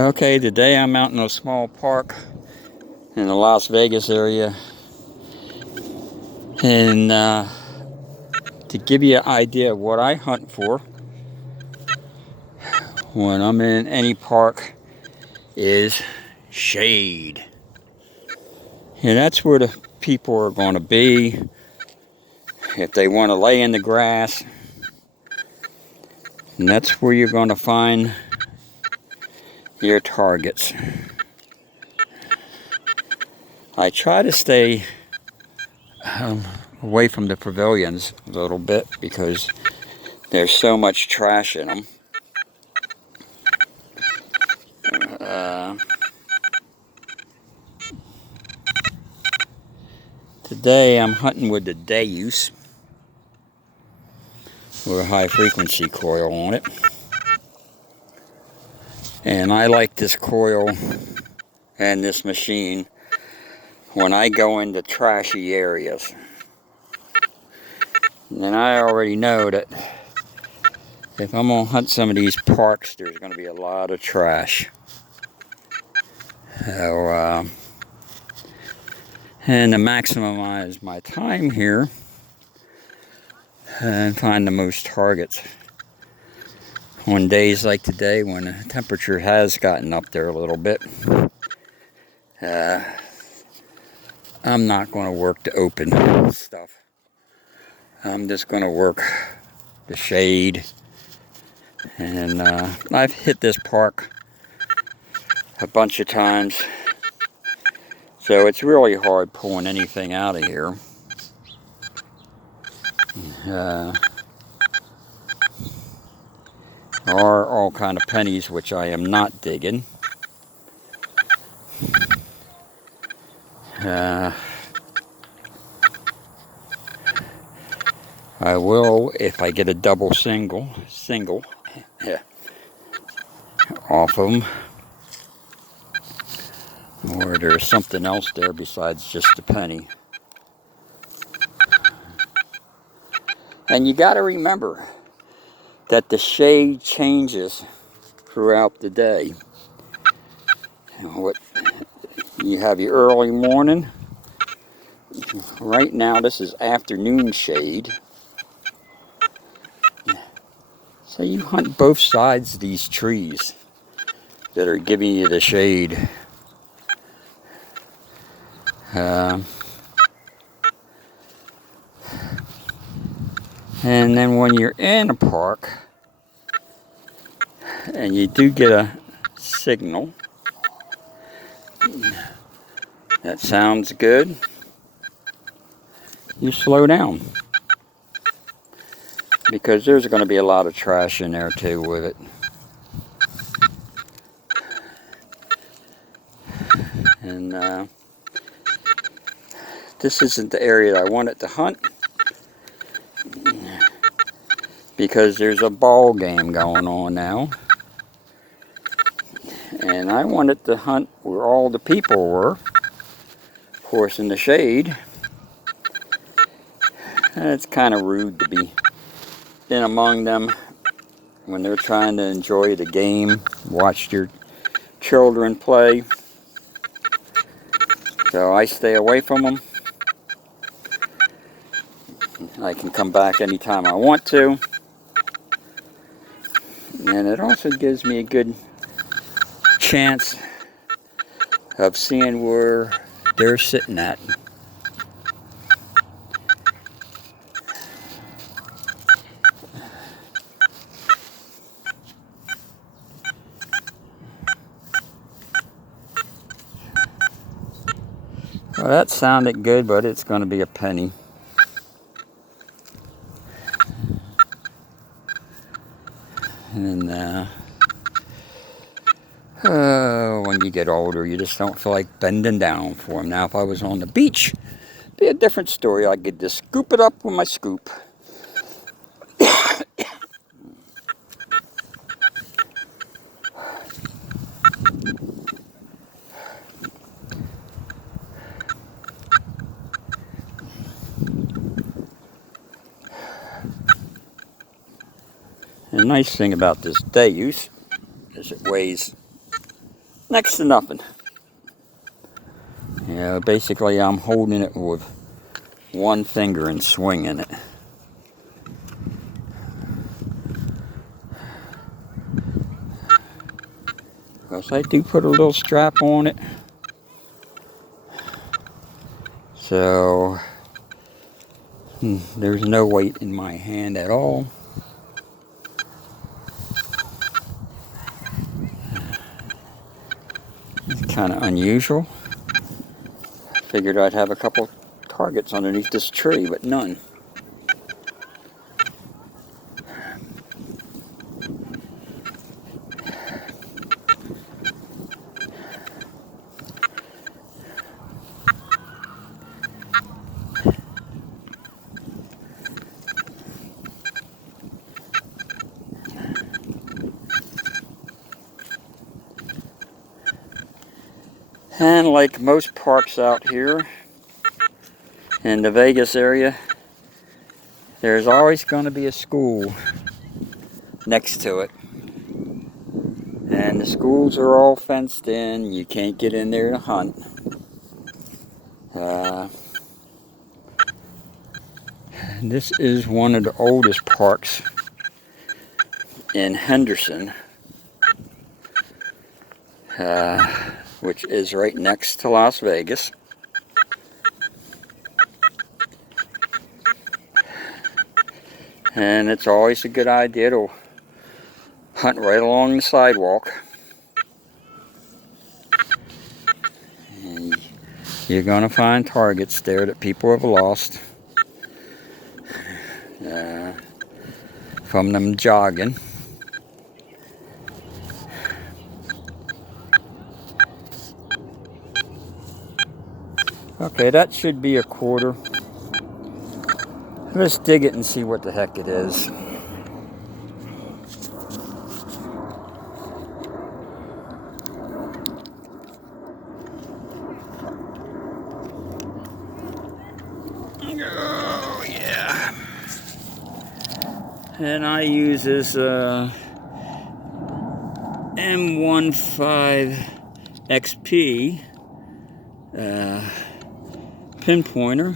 Okay, today I'm out in a small park in the Las Vegas area, and to give you an idea of what I hunt for when I'm in any park is shade. And that's where the people are going to be if they want to lay in the grass, and that's where you're going to find your targets. I try to stay away from the pavilions a little bit because there's so much trash in them. Today I'm hunting with the Deus with a high frequency coil on it. And I like this coil and this machine when I go into trashy areas. And I already know that if I'm going to hunt some of these parks, there's going to be a lot of trash. So, and to maximize my time here and find the most targets on days like today when the temperature has gotten up there a little bit, I'm not going to work the open stuff. I'm just going to work the shade. And I've hit this park a bunch of times, so it's really hard pulling anything out of here. There are all kind of pennies which I am not digging. I will if I get a double single off of them, or there's something else there besides just a penny. And you got to remember that the shade changes throughout the day. You have your early morning. Right now this is afternoon shade. So you hunt both sides of these trees that are giving you the shade. And then when you're in a park and you do get a signal that sounds good, you slow down, because there's going to be a lot of trash in there too with it. And this isn't the area that I wanted to hunt, because there's a ball game going on now, and I wanted to hunt where all the people were, of course in the shade. And it's kind of rude to be in among them when they're trying to enjoy the game, watch your children play. So I stay away from them. I can come back anytime I want to. And it also gives me a good chance of seeing where they're sitting at. Well, that sounded good, but it's going to be a penny. And when you get older, you just don't feel like bending down for them. Now, if I was on the beach, it'd be a different story. I could just scoop it up with my scoop. The nice thing about this Deus is it weighs next to nothing. You know, basically I'm holding it with one finger and swinging it. Because I do put a little strap on it. So there's no weight in my hand at all. It's kind of unusual. Figured I'd have a couple targets underneath this tree, but none. And like most parks out here in the Vegas area, there's always going to be a school next to it. And the schools are all fenced in. You can't get in there to hunt. This is one of the oldest parks in Henderson, which is right next to Las Vegas. And it's always a good idea to hunt right along the sidewalk. And you're going to find targets there that people have lost from them jogging. Okay, that should be a quarter. Let's dig it and see what the heck it is. Oh, yeah. And I use this M15XP pinpointer.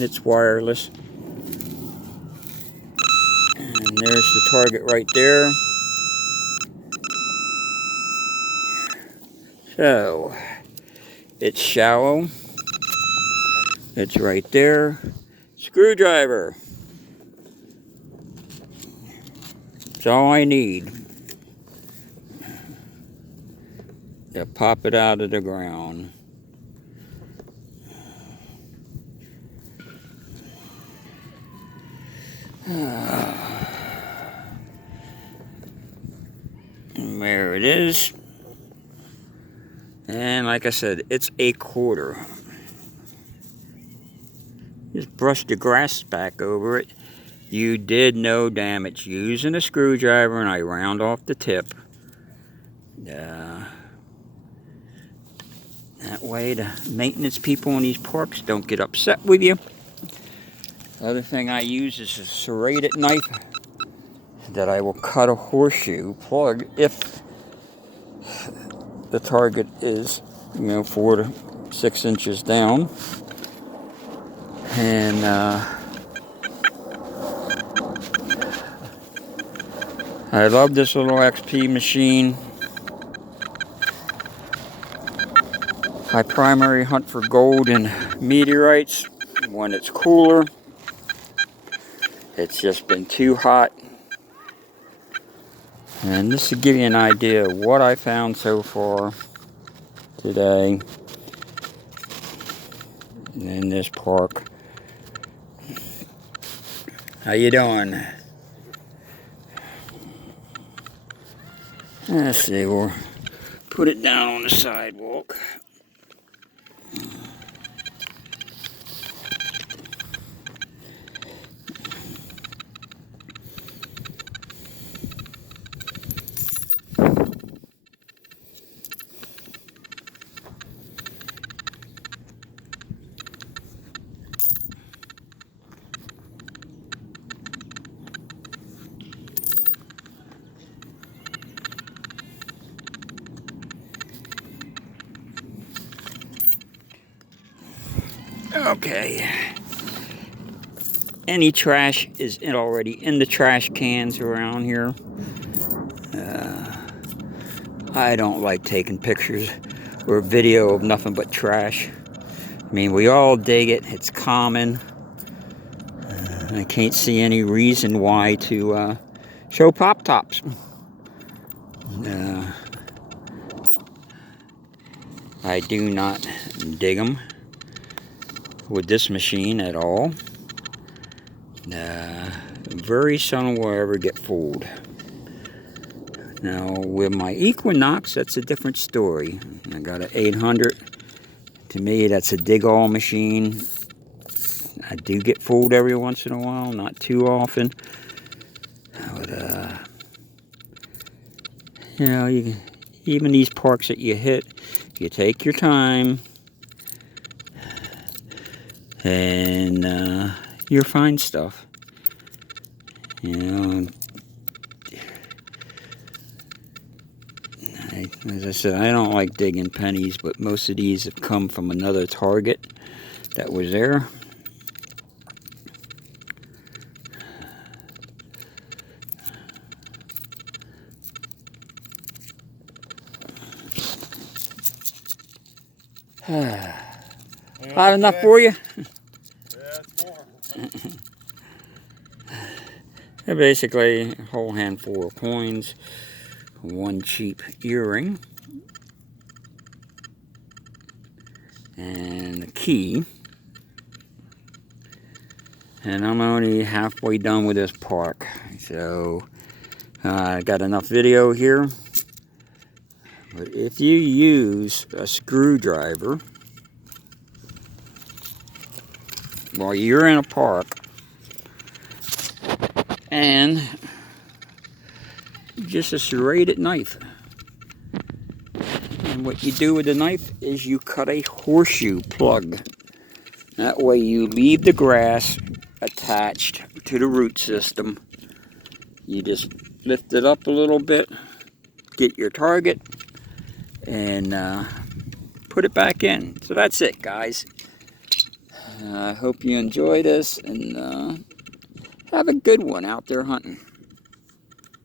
It's wireless. And there's the target right there. So, it's shallow. It's right there. Screwdriver. That's all I need to pop it out of the ground. There it is. And like I said, it's a quarter. Just brush the grass back over it. You did no damage using a screwdriver, and I round off the tip. That way the maintenance people in these parks don't get upset with you. The other thing I use is a serrated knife that I will cut a horseshoe plug if the target is, 4 to 6 inches down. And I love this little XP machine. I primarily hunt for gold and meteorites when it's cooler. It's just been too hot. And this will give you an idea of what I found so far today in this park. How you doing? Let's see, we'll put it down on the sidewalk. Okay. Any trash is already in the trash cans around here. I don't like taking pictures or video of nothing but trash. I mean, we all dig it. It's common. I can't see any reason why to show pop tops. I do not dig them with this machine at all. Very seldom will I ever get fooled. Now with my Equinox, that's a different story. I got an 800. To me, that's a dig-all machine. I do get fooled every once in a while, not too often. But you know, even these parks that you hit, you take your time, and you'll find stuff. You know, as I said, I don't like digging pennies, but most of these have come from another target that was there. Hot enough for you? Yeah, it's more. They're basically a whole handful of coins, one cheap earring, and a key. And I'm only halfway done with this park, so I got enough video here. But if you use a screwdriver while you're in a park and just a serrated knife, and what you do with the knife is you cut a horseshoe plug. That way you leave the grass attached to the root system. You just lift it up a little bit, get your target, and put it back in. So that's it, guys. I hope you enjoy this, and have a good one out there hunting.